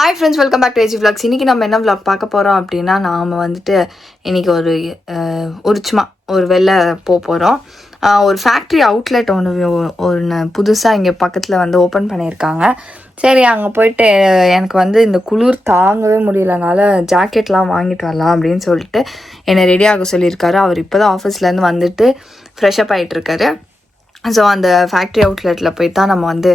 Hi friends, welcome back to AG vlogs. இன்றைக்கி நம்ம என்ன விளாக் பார்க்க போகிறோம் அப்படின்னா, நாம் வந்துட்டு இன்றைக்கி ஒரு வெளில போகிறோம். ஒரு ஃபேக்ட்ரி அவுட்லெட் ஒன்று புதுசாக இங்கே பக்கத்தில் வந்து ஓப்பன் பண்ணியிருக்காங்க. சரி, அங்கே போயிட்டு எனக்கு வந்து இந்த குளிர் தாங்கவே முடியலனால ஜாக்கெட்லாம் வாங்கிட்டு வரலாம் அப்படின்னு சொல்லிட்டு என்னை ரெடி ஆக சொல்லியிருக்காரு. அவர் இப்போ தான் ஆஃபீஸ்லேருந்து வந்துட்டு ஃப்ரெஷ்அப் ஆகிட்டுருக்காரு. ஸோ அந்த ஃபேக்ட்ரி அவுட்லெட்டில் போய் தான் நம்ம வந்து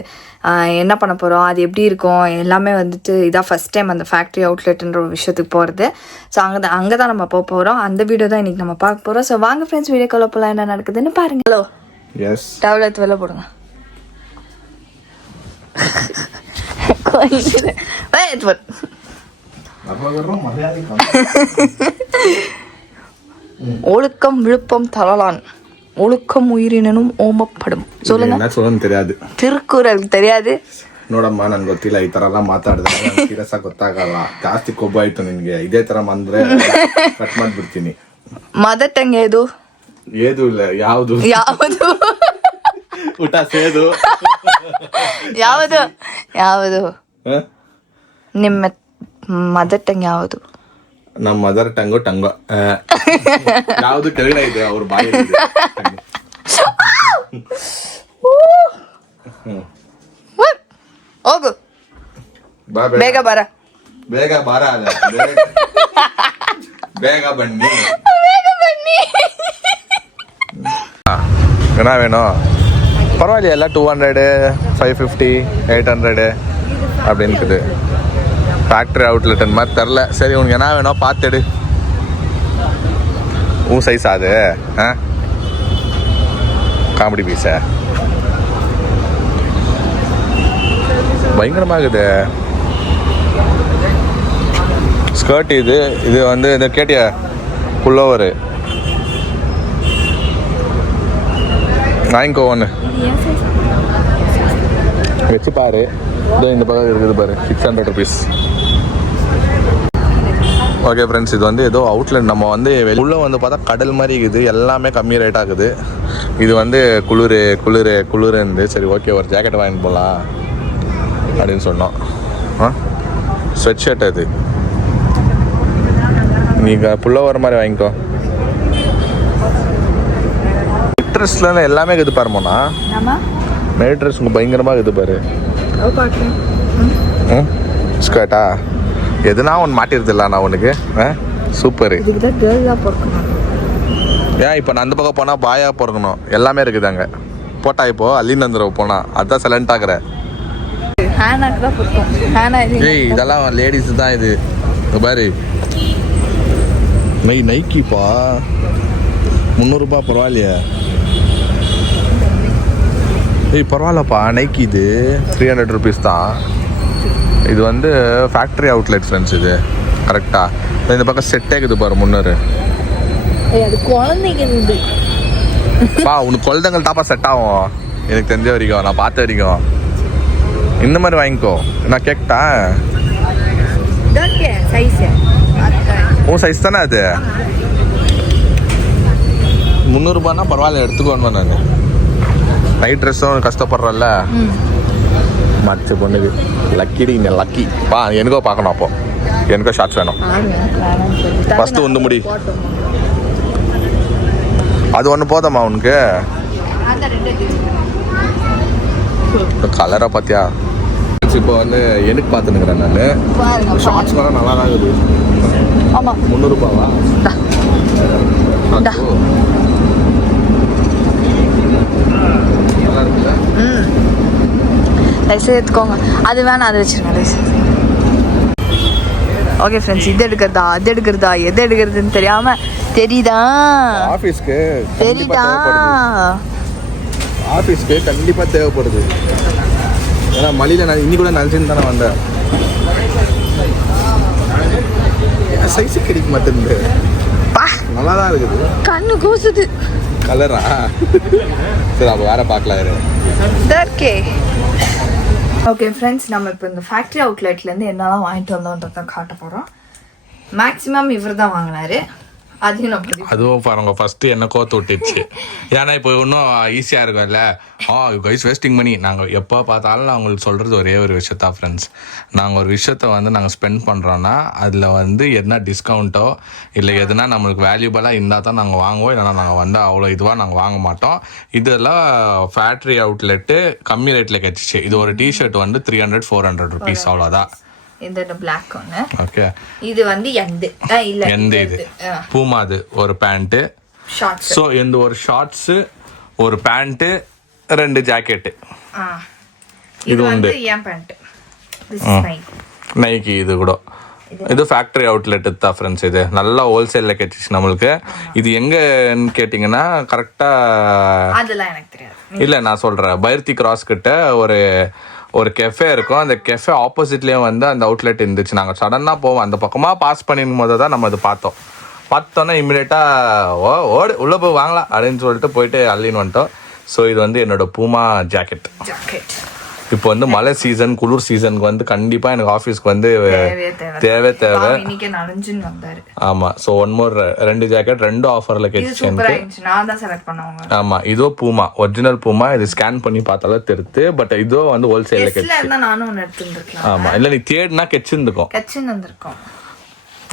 என்ன பண்ண போகிறோம், அது எப்படி இருக்கும் எல்லாமே வந்துட்டு இதான் ஃபஸ்ட் டைம் அந்த ஃபேக்ட்ரி அவுட்லெட்டுன்ற ஒரு விஷயத்துக்கு போகிறது. ஸோ அங்கே தான் நம்ம போக போகிறோம். அந்த வீடியோ தான் இன்றைக்கி நம்ம பார்க்க போகிறோம். ஸோ வாங்க ஃப்ரெண்ட்ஸ், வீடியோக்குள்ள போகலாம். என்ன நடக்குதுன்னு பாருங்க. ஹலோ, எஸ், டவுலெட் வெளில போடுங்க. ஒழுக்கம் விழுப்பம் தரலான், ஒழுக்கம் உயிரினும் ஓமப்படும். சொல்லுங்க. என்ன சொல்லணும் தெரியாது, ತಿರುಕೂರಲ್ தெரியாது. ನೋಡಮ್ಮ ನನ್ಗೆ ಗೊತ್ತಿಲ್ಲ, ಈ ತರ ಎಲ್ಲ ಮಾತಾಡಿದ್ರೆ ಸೀರಿಯಸ್ ಆಗಿ ಗೊತ್ತಾಗಲ್ಲ. ಜಾಸ್ತಿ ಕೊಬ್ಬು ಆಯ್ತು ನಿನ್ಗೆ. ಇದೇ ತರ ಬಂದ್ರೆ ಕಟ್ ಮಾಡ್ಬಿಡ್ತೀನಿ. Mother tongue ಏದು? ಏದು ಇಲ್ಲ. ಯಾವುದು ಯಾವುದು? ಊಟ ಸೇದು. ಯಾವುದು ಯಾವುದು? ನಿಮ್ಮ ಮದರ್ ಟಂಗ್ ಯಾವುದು? ನಮ್ಮ ಮದರ್ ಟಂಗು ಟಂಗೋ ಯಾವುದು ಕೆಳಗಡೆ ಇದೆ ಅವ್ರ ಬಾಯಿ. ಹೋಗು, ಬೇಗ ಬರ. ಬೇಗ ಬಾರ ಅಲ್ಲ, ಬೇಗ ಬನ್ನಿ. என்ன வேணும்? பரவாயில்லையா, 200, 550, 800 அப்படின்னு இருக்குது. ஃபேக்ட்ரி அவுட்லெட் மாதிரி தெரில. சரி, உனக்கு என்ன வேணும் பார்த்துடு. உன் சைஸ் அது காமெடி பீஸா பயங்கரமாகுது. ஸ்கர்ட் இது வந்து இந்த கேட்டிய புல்லோவர் வாங்கிக்கோ. ஒன்று வச்சு பாரு. இந்த பக்கம் இருக்குது பாரு, 600 rupees. ஓகே ஃப்ரெண்ட்ஸ், இது வந்து ஏதோ அவுட்லெட். நம்ம வந்து உள்ளே வந்து பார்த்தா கடல் மாதிரி இருக்குது. எல்லாமே கம்மி ரேட் ஆகுது. இது வந்து குளிருந்து. சரி, ஓகே, ஒரு ஜாக்கெட் வாங்கிட்டு போகலாம் அப்படின்னு சொன்னோம். ஸ்வெட் ஷர்ட் அது. நீங்கள் புல்லோவர் மாதிரி வாங்கிக்கோ. ட்ரெஸ்ல எல்லாமே இருக்குது பாருமோண்ணா. நைட் ட்ரெஸ் உங்கள் பயங்கரமாக இருக்குது பாரு. ஸ்கர்ட்டா எதுனா ஒன்று மாட்டிருதில்ல நான் உனக்கு. சூப்பரு. ஏன் இப்போ நான் அந்த பக்கம் போனால் பாயா பிறக்கணும். எல்லாமே இருக்குது அங்கே. போட்டா இப்போ அல்லிநந்தரவு போனா அதுதான் சைலண்ட் ஆகுற. ஏய், இதெல்லாம் லேடிஸ் தான். இது பாரு, நைக்கிப்பா 300 ரூபாய். பரவாயில்லையா? ஏய், பரவாயில்லப்பா, நைக்கி இது 300 rupees தான். இது வந்து ஃபேக்ட்ரி அவுட்லெட் ஃப்ரெண்ட்ஸ். இது கரெக்டாக இந்த பக்கம் செட் ஆகுது பாரு. 300. உனக்கு குழந்தைங்கள் தாப்பா செட் ஆகும் எனக்கு தெரிஞ்ச வரைக்கும், நான் பார்த்த வரைக்கும். இந்த மாதிரி வாங்கிக்கோ. நான் கேட்டா உன் சைஸ் தானே அது. 300 ரூபாய்னா பரவாயில்ல, எடுத்துக்கோன்னு நான். நைட் ட்ரெஸ்ஸும் கஷ்டப்படுறல்ல மச்ச பொண்ணுக்கு. லக்கிடி லக்கி பா. எனக்கோ பார்க்கணும். அப்போ எனக்கோ ஷார்ட்ஸ் வேணும். ஃபஸ்ட்டு ஒன்று முடி. அது ஒன்று போதாம்மா உனக்கு? கலரை பார்த்தியா? இப்போ வந்து எனக்கு பார்த்துனுக்குறேன் நான். ஷார்ட்ஸ் வேணா நல்லா தான் இருக்குது. 300 ரூபாவா? நல்லா இருக்குல்ல? லைஸ் எடுத்துக்கோங்க. அது வேணாம், அதை வச்சுருங்க. லைஸ். ஓகே ஃப்ரெண்ட்ஸ், இது எடுக்கிறதா அது எடுக்கிறதா எது எடுக்கிறதுன்னு தெரியாமல் தெரியுதா? ஆஃபீஸ்க்கு தெரியுதா? ஆஃபீஸ்க்கு கண்டிப்பாக தேவைப்படுது. ஏன்னா மளியில் நான் இன்னி கூட நினச்சின்னு தானே வந்தேன். சைஸு கிடைக்க மாட்டேங்குது. நல்லா தான் இருக்குது. கண்ணு கூசுது. கலரா? சரி, அப்போ வேற பார்க்கலாம். ஓகே ஃப்ரெண்ட்ஸ், நம்ம இப்போ இந்த ஃபேக்ட்ரி அவுட்லெட்லேருந்து என்னெல்லாம் வாங்கிட்டு வந்தோன்றதை காட்ட போகிறோம். மேக்ஸிமம் இவர் தான் வாங்கினார். அதையும் நான் பதிவு. அதுவும் பாருங்க ஃபஸ்ட்டு என்ன கோத்து விட்டுச்சு. ஏன்னா இப்போ இன்னும் ஈஸியாக இருக்கும்ல. கைஸ் வேஸ்டிங் மணி. நாங்கள் எப்போ பார்த்தாலும் நான் உங்களுக்கு சொல்கிறது ஒரே ஒரு விஷயத்தா ஃப்ரெண்ட்ஸ். நாங்கள் ஒரு விஷயத்த வந்து நாங்கள் ஸ்பெண்ட் பண்ணுறோன்னா அதில் வந்து என்ன டிஸ்கவுண்ட்டோ இல்லை எதுனா நம்மளுக்கு வேல்யூபலாக இருந்தால் தான் நாங்கள் வாங்குவோம். இல்லைனா நாங்கள் வந்து அவ்வளோ இதுவாக நாங்கள் வாங்க மாட்டோம். இதெல்லாம் ஃபேக்ட்ரி அவுட்லெட்டு கம்மி ரேட்டில் கிடச்சிச்சு. இது ஒரு டிஷர்ட் வந்து 300-400 ருபீஸ் அவ்வளோதான். இந்த பிளாக் ஒன்று. ஓகே, இது வந்து எந்த இது பூமா அது ஒரு பேண்ட்டு ஷார்ட்ஸ். ஸோ இந்த ஒரு ஷார்ட்ஸு ஒரு பேண்ட்டு 2 ஜாக்கெட்டு. இது வந்து ஏன் பேண்ட். நைக்கி இது கூட இது ஃபேக்ட்ரி அவுட்லெட்டு தான் ஃப்ரெண்ட்ஸ். இது நல்லா ஹோல்சேலில் கிடைச்சிச்சு நம்மளுக்கு. இது எங்கன்னு கேட்டிங்கன்னா கரெக்டாக அதெல்லாம் எனக்கு தெரியாது. இல்லை நான் சொல்கிறேன், பைர்த்தி கிராஸ் கிட்ட ஒரு கெஃபே இருக்கும். அந்த கெஃபே ஆப்போசிட்லேயே வந்து அந்த அவுட்லெட் இருந்துச்சு. நாங்கள் சடனாக போவோம், அந்த பக்கமாக பாஸ் பண்ணிருக்கும் போது தான் நம்ம அது பார்த்தோன்னா இம்மிடியேட்டாக உள்ளே போய் வாங்கலாம் அப்படின்னு சொல்லிட்டு போயிட்டு அள்ளின்னு வந்துட்டோம். ஸோ இது வந்து என்னோட பூமா ஜாக்கெட். இப்போ வந்து மழை சீசன் குளிர் சீசனுக்கு வந்து கண்டிப்பாக எனக்கு ஆஃபீஸ்க்கு வந்து தேவை. ஆமாம். ஸோ 2 ஜாக்கெட் 2 ஆஃபரில் கிடைச்சிச்சு. ஆமாம், இதோ பூமா ஒரிஜினல் பூமா. இது ஸ்கேன் பண்ணி பார்த்தாலும் தெரியுது. பட் இதோ வந்து ஹோல்சேலில் கிடைச்சிச்சு. ஆமாம், இல்லை நீ தேடினா கெச்சிருந்துக்கும்.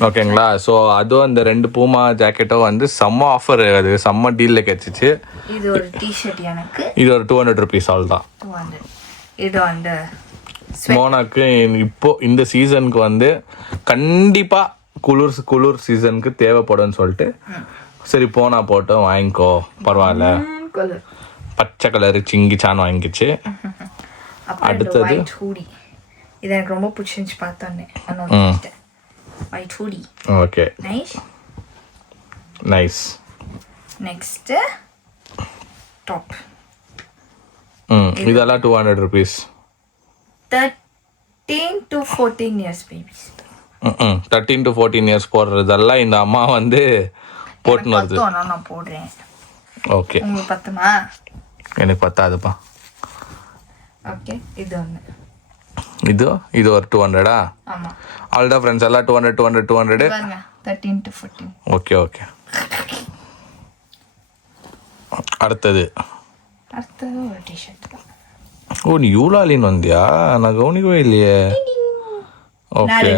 ஓகேங்களா? ஸோ அதுவும் அந்த 2 பூமா ஜாக்கெட்டும் வந்து செம்ம ஆஃபர். அது செம்ம டீலில் கிடைச்சிச்சு. இது ஒரு டிஷர்ட் எனக்கு. இது ஒரு 200 ருபீஸ் அவ்வளோதான். இது வந்து மோனாக்கு இப்போ இந்த சீசனுக்கு வந்து கண்டிப்பா குளிர் சீசனுக்கு தேவைப்படும்னு சொல்லிட்டு சரி போனா போட்டோம் வாங்கிக்கோ பரவாயில்ல. பச்சை கலர் சிங்கிச்சான் வாங்கிச்சு. அடுத்தது இது எனக்கு ரொம்ப பிடிச்சிருந்துச்சு பார்த்தோன்னே. White hoodie. Okay, nice. Next top. இதெல்லாம் 200 rupees. 13 to 14 years babies. 13 to 14 years போடுறதெல்லாம் இந்த அம்மா வந்து போட்டுன்னு வருது. நான் போடுறேன். ஓகே, உங்களுக்கு பத்துமா? எனக்கு பத்தாதுப்பா. ஓகே, இது ஒன்று. இது ஒரு 200. ஆமா, ஆல்டா ஃப்ரெண்ட்ஸ் எல்லாம் 200 பாருங்க. 13 to 14. ஓகே. அடுத்தது ஒரு டிஷர்ட். ஓ, நீ யூலாலின் வந்தியா? நான் கவனிக்கவே இல்லையே. ஓகே,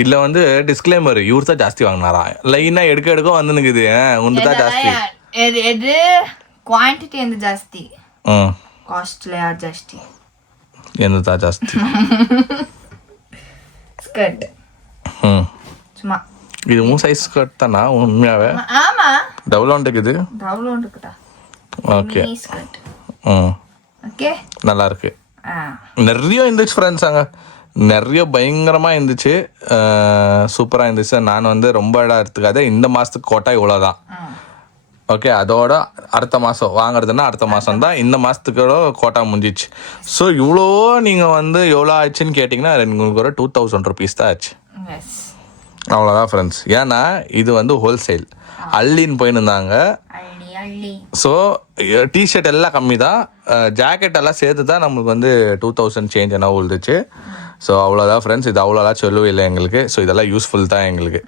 இதுல வந்து டிஸ்க்ளைமர், இவர் தான் ஜாஸ்தி வாங்கினாரா? லைனா எடுக்க வந்துனுக்குது. உண்டு தான் ஜாஸ்தி. எது குவாண்டிட்டி எந்த ஜாஸ்தி? காஸ்ட்ல யார் ஜாஸ்தி? எந்த தான் ஜாஸ்தி? ஸ்கர்ட். சும்மா இது உன் சைஸ் ஸ்கர்ட் தானா உண்மையாவே? ஆமா, டவுலோண்டுக்குது. டவுலோண்டுக்குடா. ஓகே. ஓகே, நல்லா இருக்கு. நிறைய இருந்துச்சு ஃப்ரெண்ட்ஸ். அங்கே நிறைய பயங்கரமாக இருந்துச்சு. சூப்பராக இருந்துச்சு. நான் வந்து ரொம்ப இடம் எடுத்துக்காத. இந்த மாதத்துக்கு கோட்டா இவ்வளோதான். ஓகே, அதோட அடுத்த மாதம் வாங்குறதுன்னா அடுத்த மாதம் தான். இந்த மாதத்துக்கோட கோட்டா முடிஞ்சிச்சு. ஸோ இவ்வளோ நீங்கள் வந்து எவ்வளோ ஆச்சுன்னு கேட்டிங்கன்னா உங்களுக்கு ஒரு 2000 ருபீஸ் தான் ஆச்சு. அவ்வளோதான் ஃப்ரெண்ட்ஸ். ஏன்னா இது வந்து ஹோல்சேல் அள்ளின்னு போயின்னு இருந்தாங்க. ஸோ டிஷர்ட் எல்லாம் கம்மி தான். ஜாக்கெட் எல்லாம் சேர்த்து தான் நம்மளுக்கு வந்து 2000 சேஞ்ச் என்ன விழுந்துச்சு. ஸோ அவ்வளோதான் ஃப்ரெண்ட்ஸ். இது அவ்வளோலாம் சொல்லவே இல்லை எங்களுக்கு. ஸோ இதெல்லாம் யூஸ்ஃபுல் தான் எங்களுக்கு.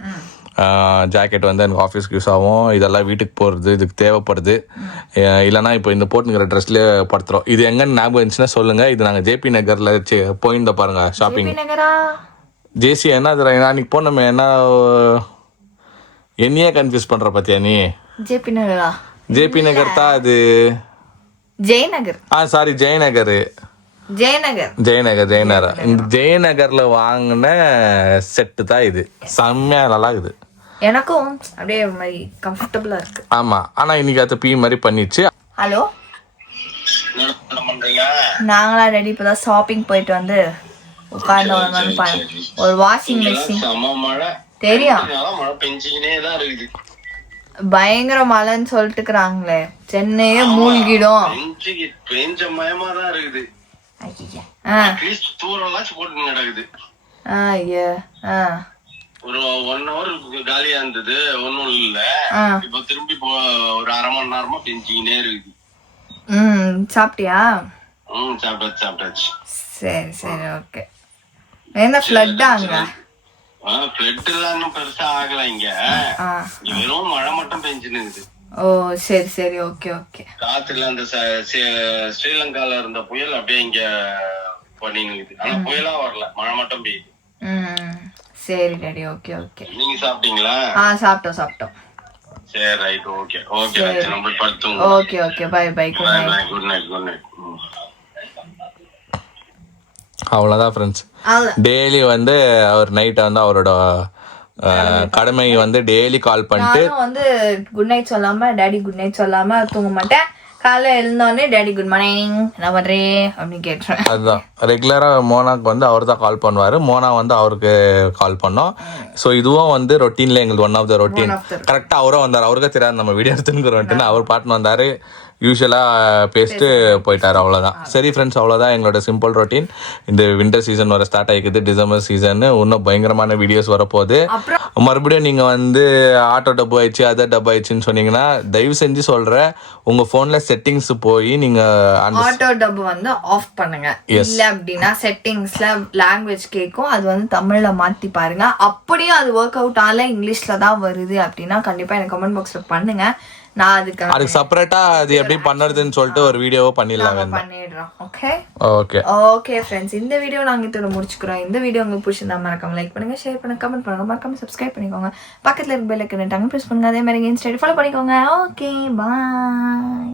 ஜாக்கெட் வந்து எனக்கு ஆஃபீஸ்க்கு யூஸ் ஆகும். இதெல்லாம் வீட்டுக்கு போகிறது இதுக்கு தேவைப்படுது. இல்லைனா இப்போ இந்த போட்டுங்கிற ட்ரெஸ்லேயே படுத்துகிறோம். இது எங்கன்னு ஞாபகம் இருந்துச்சுன்னா சொல்லுங்கள். இது நாங்கள் ஜேபி நகரில் போயிருந்த பாருங்க ஷாப்பிங். ஜேசி என்ன அது அன்றைக்கி போனோமே என்ன என்னையே கன்ஃபியூஸ் பண்ணுற பார்த்தியா நீ? ஜேபி நகர் தான் அது. ஜெயநகர். சாரி, ஜெயநகர். இந்த ஜெயநகர்ல வாங்கின செட்டு தான் இது. செம்மையா நல்லா இருக்குது. எனக்கும் அப்படியே மாதிரி கம்ஃபர்டபுளா இருக்கு. ஆமா, ஆனா இன்னைக்கு அது பீ மாதிரி பண்ணிச்சு. ஹலோ, நாங்களா ரெடி. இப்பதான் ஷாப்பிங் போயிட்டு வந்து உட்கார்ந்து ஒரு வாஷிங் மிஷின். தெரியும், பயங்கர மழைன்னு சொல்லிட்டுக்கிறாங்களே. சென்னையே மூழ்கிடும். ஒரு 1 hour காலியா இருந்தது, ஒன்னும் இல்ல. இப்ப திரும்பி ஒரு அரை மணி நேரமா பெஞ்சிக்கினே இருக்குது. சாப்பிட்டியா? சாப்பிட்டாச்சு. சரி, ஓகே. என்ன ஃப்ளட்டா அங்க? ஃபிளட் எல்லாம் இன்னும் பெருசா ஆகல இங்க. வெறும் மழை மட்டும் பெஞ்சுன்னு இருக்குது. ஓ சரி சரி, ஓகே ஓகே. காத்துல அந்த ஸ்ரீலங்கால இருந்த புயல் அப்படியே இங்க பண்ணின்னு இருக்குது. ஆனா புயலா வரல, மழை மட்டும் பெய்யுது. சரி டாடி, ஓகே ஓகே. நீங்க சாப்பிட்டீங்களா? சாப்பிட்டோம். சரி ரைட், ஓகே ஓகே. நம்ம படுத்துங்க. Okay okay, bye bye, good night. Good night. அவ்வளோதான் ஃப்ரெண்ட்ஸ். டெய்லி வந்து அவர் நைட்டை வந்து அவரோட கடமை வந்து டெய்லி கால் பண்ணிட்டு வந்து குட் நைட் சொல்லாம, டாடி குட் நைட் சொல்லாம தூங்க மாட்டேன். காலைல எழுந்தோடனே டாடி குட் மார்னிங் என்ன பண்றே அப்படின்னு கேட்டுருவேன். அதுதான் ரெகுலராக மோனாக்கு வந்து அவர் தான் கால் பண்ணுவார், மோனா வந்து அவருக்கு கால் பண்ணோம். ஸோ இதுவும் வந்து ரொட்டீனில் எங்களுக்கு ஒன் ஆஃப் த ரொட்டீன். கரெக்டாக அவரும் வந்தார், அவருக்கே தெரியாது நம்ம வீடியோ எடுத்துன்னு அவர் பாட்டுன்னு வந்தார், யூஸ்வலாக பேசிட்டு போயிட்டார். அவ்வளோதான். சரி ஃப்ரெண்ட்ஸ், அவ்வளோதான் எங்களோட சிம்பிள் ரொட்டீன். இந்த வின்டர் சீசன் வர ஸ்டார்ட் ஆகிக்குது, டிசம்பர் சீசன். இன்னும் பயங்கரமான வீடியோஸ் வரப்போகுது. மறுபடியும் நீங்கள் வந்து ஆட்டோ டப்பு ஆயிடுச்சு, அதர் டப்பு ஆயிடுச்சுன்னு சொன்னீங்கன்னா தயவு செஞ்சு சொல்கிறேன், உங்கள் ஃபோனில் செட்டிங்ஸ் போய் நீங்கள் ஆட்டோ டப்பு வந்து ஆஃப் பண்ணுங்க. இல்ல அப்படின்னா செட்டிங்ஸ்ல லாங்குவேஜ் கேட்கும், அது வந்து தமிழ்ல மாத்தி பாருங்க. அப்படியும் அது ஒர்க் அவுட் ஆகல, இங்கிலீஷ்ல தான் வருது அப்படின்னா கண்டிப்பா எனக்கு கமெண்ட் பாக்ஸ்ல பண்ணுங்க. நான் அதுக்கு செப்பரேட்டா அது எப்படி பண்ணுறதுன்னு சொல்லிட்டு ஒரு வீடியோவோ பண்ணிடலாம். பண்ணிடுறோம். ஓகே ஓகே ஓகே ஃப்ரெண்ட்ஸ், இந்த வீடியோ நாங்கள் இதோட முடிச்சுக்கிறோம். இந்த வீடியோ உங்களுக்கு பிடிச்சிருந்தா மறக்காம லைக் பண்ணுங்க, ஷேர் பண்ணுங்க, கமெண்ட் பண்ணுங்க, மறக்காம சப்ஸ்கிரைப் பண்ணிக்கோங்க. பக்கத்துல இருக்க பெல் ஐக்கனை டங் பிரஸ் பண்ணுங்க. அதே மாதிரி இன்ஸ்டா ஃபாலோ பண்ணிக்கோங்க. Okay bye.